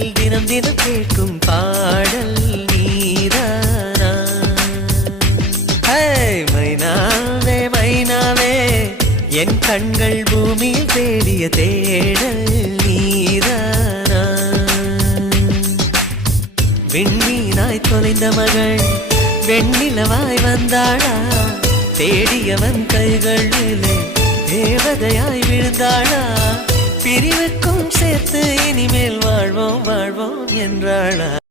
தினம் தினம் கேட்கும் பாடல் நீதானா? மைனாவே மைனாவே என் கண்கள் பூமியில் தேடிய தேடல் நீதானா? விண்மீனாய் தொலைந்த மகள் வெண்ணிலவாய் வந்தாளா? தேடியவன் கைகளிலே தேவதையாய் விழுந்தாளா? பிரிவுக்கும் சேர்த்து இனிமேல் வாழ்வோம் வாழ்வோம் என்றாளா?